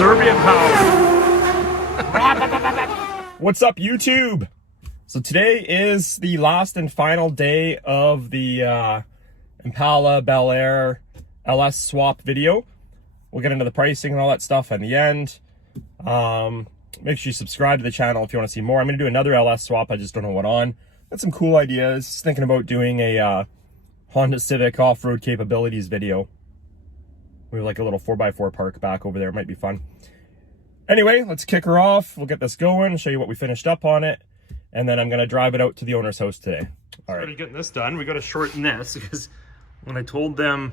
Serbian power. What's up, YouTube? So today is the last and final day of the Impala Belair LS swap video. We'll get into the pricing and all that stuff in the end. Make sure you subscribe to the channel if you want to see more. I'm going to do another LS swap. I just don't know what on. Got some cool ideas. Thinking about doing a Honda Civic off-road capabilities video. We have like a little 4x4 park back over there. It might be fun. Anyway, let's kick her off. We'll get this going, show you what we finished up on it, and then I'm going to drive it out to the owner's house today. All right. Getting this done. We got to shorten this because when I told them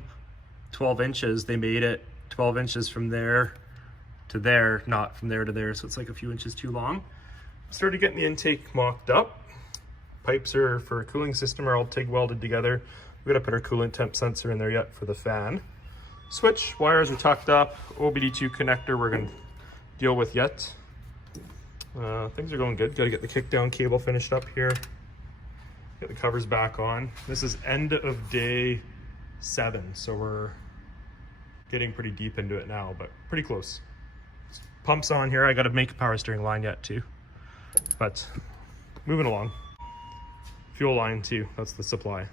12 inches, they made it 12 inches from there to there, not from there to there, so it's like a few inches too long. Started getting the intake mocked up. Pipes are for a cooling system are all TIG welded together. We gotta put our coolant temp sensor in there yet for the fan. Switch wires are tucked up. OBD2 connector we're gonna deal with yet. Things are going good. Gotta get the kick down cable finished up here. Get the covers back on. This is end of day 7, so we're getting pretty deep into it now, but pretty close. Pumps on here. I gotta make a power steering line yet too, but moving along. Fuel line too, that's the supply.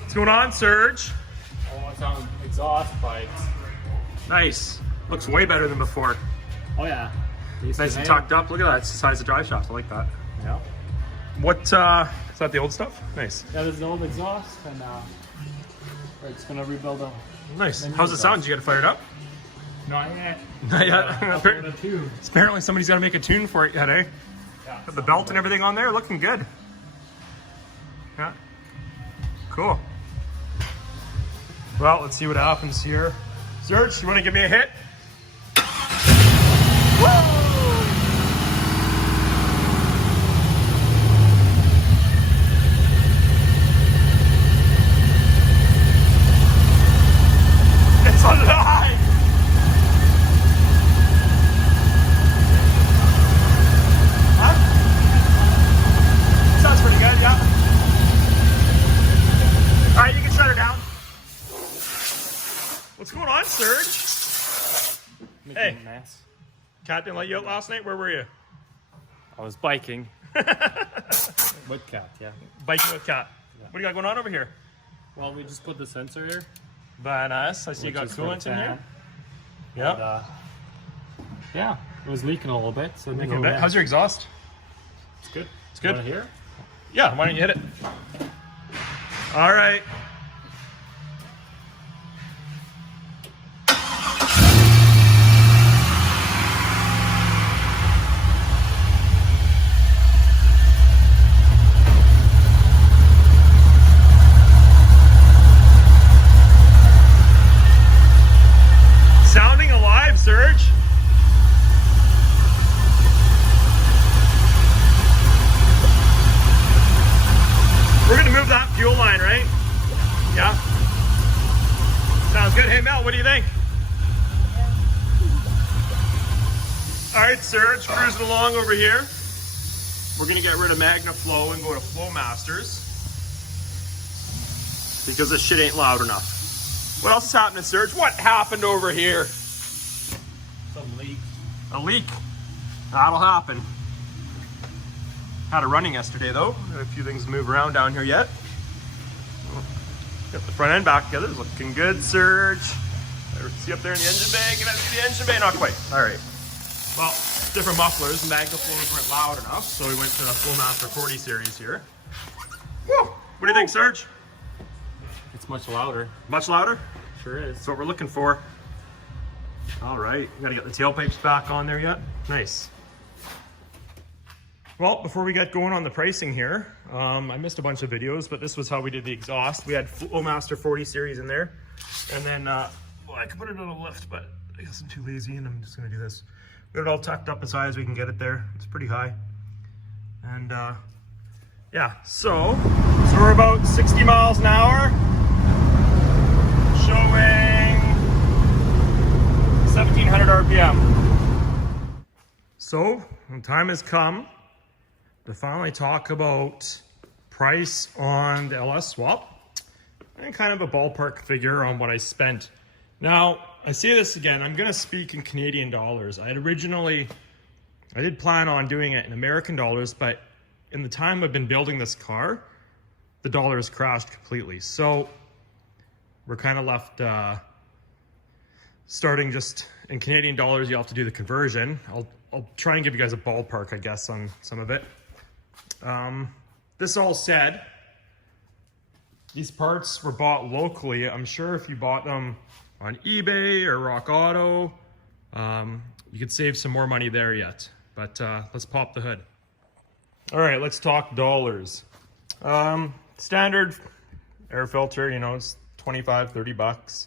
What's going on, Serge? Oh, it's on exhaust pipes. Nice. Looks way better than before. Oh yeah. Nice and tucked up. Look at that. It's the size of drive shaft. I like that. Yeah. What, is that the old stuff? Nice. Yeah, there's the old exhaust, and we're just gonna rebuild them. Nice. How's it sound? Did you get it fired up? Not yet. Not yet. Apparently somebody's got to make a tune for it yet, eh? Yeah. Got the belt and everything on there. Looking good. Yeah. Cool. Well, let's see what happens here. Serge, you want to give me a hit? Woo! It's alive! Huh? Sounds pretty good, yeah. All right, you can shut her down. What's going on, Serge? Hey, Cat didn't let you out last night? Where were you? I was biking. With Cat, yeah. Biking with Cat. Yeah. What do you got going on over here? Well, we just put the sensor here. Very nice. I see you got coolant in here. Yeah. Yeah, it was leaking a little bit. So Leaking a bit. How's your exhaust? It's good. It's good. Here? Yeah, why don't you hit it? All right. Sounding alive, Serge. We're gonna move that fuel line, right? Yeah. Sounds good. Hey Mel, what do you think? All right, Serge, cruising along over here. We're gonna get rid of MagnaFlow and go to Flowmasters because this shit ain't loud enough. What else is happening, Serge? What happened over here? Some leak. A leak. That'll happen. Had it running yesterday though. Got a few things to move around down here yet. Got the front end back together. It's looking good, Serge. I see up there in the engine bay. Can I see the engine bay? Not quite. All right. Well, different mufflers. MagnaFlows weren't loud enough, so we went to the Flowmaster 40 series here. Woo! What do you think, Serge? It's much louder. Much louder? Sure is. That's what we're looking for. All right, we gotta get the tailpipes back on there yet. Nice. Well, before we get going on the pricing here, I missed a bunch of videos, but this was how we did the exhaust. We had Flowmaster 40 series in there. And then, well, I could put it on a lift, but I guess I'm too lazy and I'm just gonna do this. Got it all tucked up as high as we can get it there. It's pretty high. And yeah, so we're about 60 miles an hour. Showing 1700 RPM. So, the time has come to finally talk about price on the LS swap and kind of a ballpark figure on what I spent. Now, I say this again, I'm gonna speak in Canadian dollars. I did plan on doing it in American dollars, but in the time I've been building this car, the dollar has crashed completely. So we're kind of left starting just in Canadian dollars. You have to do the conversion. I'll try and give you guys a ballpark, I guess, on some of it. This all said, these parts were bought locally. I'm sure if you bought them on eBay or Rock Auto, you could save some more money there yet. But let's pop the hood. All right, let's talk dollars. Standard air filter, you know, it's 25, 30 bucks.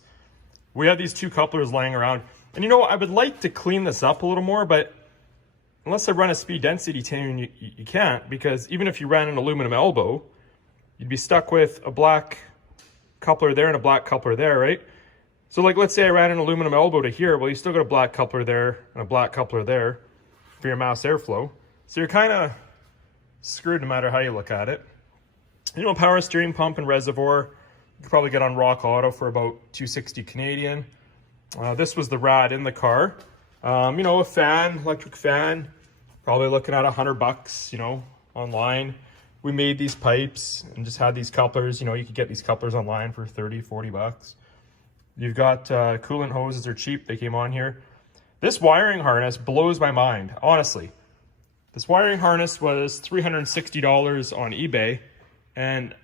We have these two couplers laying around. And you know, I would like to clean this up a little more, but unless I run a speed density tune, you can't, because even if you ran an aluminum elbow, you'd be stuck with a black coupler there and a black coupler there, right? So like, let's say I ran an aluminum elbow to here, well, you still got a black coupler there and a black coupler there for your mass airflow. So you're kind of screwed no matter how you look at it. You know, power steering pump and reservoir, you could probably get on Rock Auto for about 260 Canadian. This was the rad in the car. You know, a fan, electric fan, probably looking at $100, you know, online. We made these pipes and just had these couplers. You know, you could get these couplers online for 30, 40 bucks. You've got coolant hoses, they're cheap, they came on here. This wiring harness blows my mind, honestly. This wiring harness was $360 on eBay, and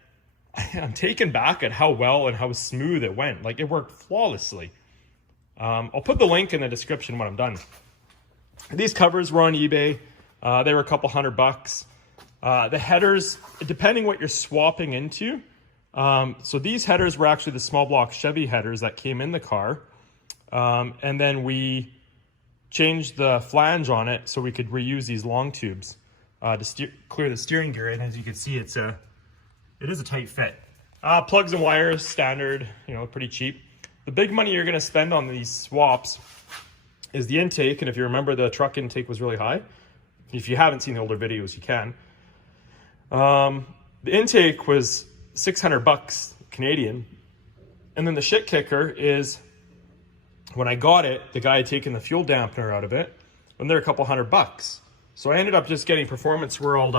I'm taken back at how well and how smooth it went. Like, it worked flawlessly. I'll put the link in the description when I'm done. These covers were on eBay. They were a couple $100. The headers, depending what you're swapping into. So these headers were actually the small block Chevy headers that came in the car. And then we changed the flange on it so we could reuse these long tubes to clear the steering gear. And as you can see, it is a tight fit. Plugs and wires, standard, you know, pretty cheap. The big money you're going to spend on these swaps is the intake. And if you remember, the truck intake was really high. If you haven't seen the older videos, you can. The intake was $600 Canadian. And then the shit kicker is when I got it, the guy had taken the fuel dampener out of it, and they're a couple $100. So I ended up just getting Performance World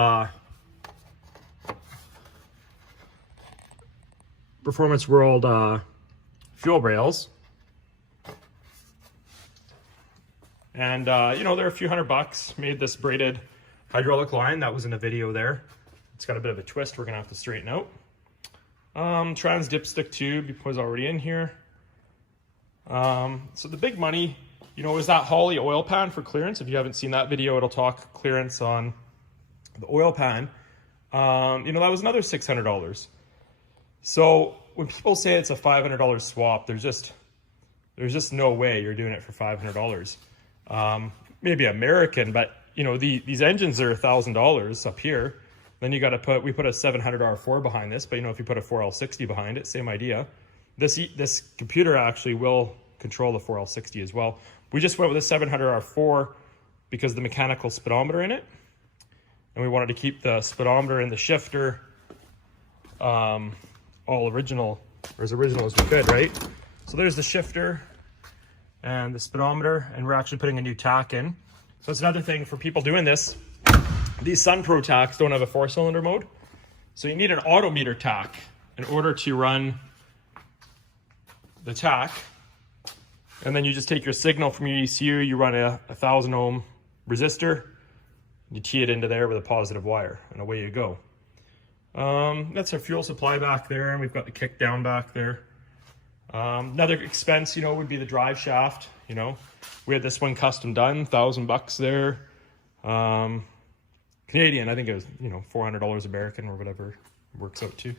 fuel rails. And, you know, they're a few $100. Made this braided hydraulic line. That was in the video there. It's got a bit of a twist we're going to have to straighten out. Trans dipstick tube was already in here. So the big money, you know, is that Holley oil pan for clearance. If you haven't seen that video, it'll talk clearance on the oil pan. You know, that was another $600. So when people say it's a $500 swap, there's just no way you're doing it for $500. Maybe American, but you know, these engines are $1,000 up here. Then you got to we put a 700 R4 behind this, but you know, if you put a 4L60 behind it, same idea. This computer actually will control the 4L60 as well. We just went with a 700 R4 because of the mechanical speedometer in it. And we wanted to keep the speedometer and the shifter all original, or as original as we could, right? So there's the shifter and the speedometer, and we're actually putting a new tack in. So that's another thing for people doing this. These SunPro tacks don't have a 4-cylinder mode. So you need an autometer tack in order to run the tack. And then you just take your signal from your ECU, you run a 1,000 ohm resistor, you tee it into there with a positive wire, and away you go. That's our fuel supply back there, and we've got the kick down back there. Another expense, you know, would be the drive shaft. You know, we had this one custom done, $1,000 there. Canadian, I think it was, you know, $400 American or whatever it works out to.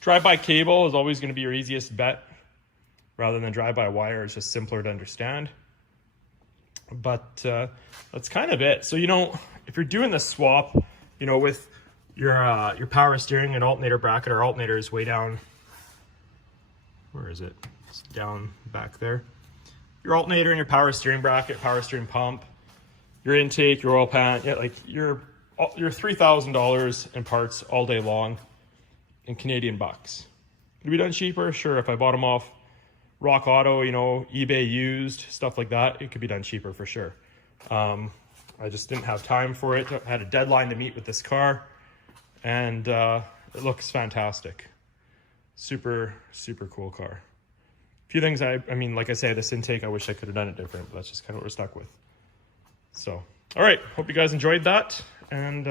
Drive-by cable is always going to be your easiest bet. Rather than drive-by wire, it's just simpler to understand. But that's kind of it. So, you know, if you're doing the swap, you know, with your power steering and alternator bracket, our alternator is way down. Where is it? It's down back there. Your alternator and your power steering bracket, power steering pump, your intake, your oil pan, yeah, like you're $3,000 in parts all day long in Canadian bucks. Could it be done cheaper? Sure, if I bought them off Rock Auto, you know, eBay used, stuff like that, it could be done cheaper for sure. I just didn't have time for it. I had a deadline to meet with this car, and it looks fantastic. Super, super cool car. A few things I mean, like I say, this intake, I wish I could have done it different, but that's just kind of what we're stuck with. So, all right, hope you guys enjoyed that, and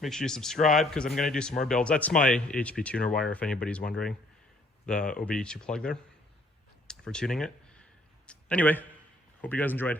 make sure you subscribe because I'm going to do some more builds. That's my HP tuner wire, if anybody's wondering, the OBD2 plug there for tuning it. Anyway, hope you guys enjoyed.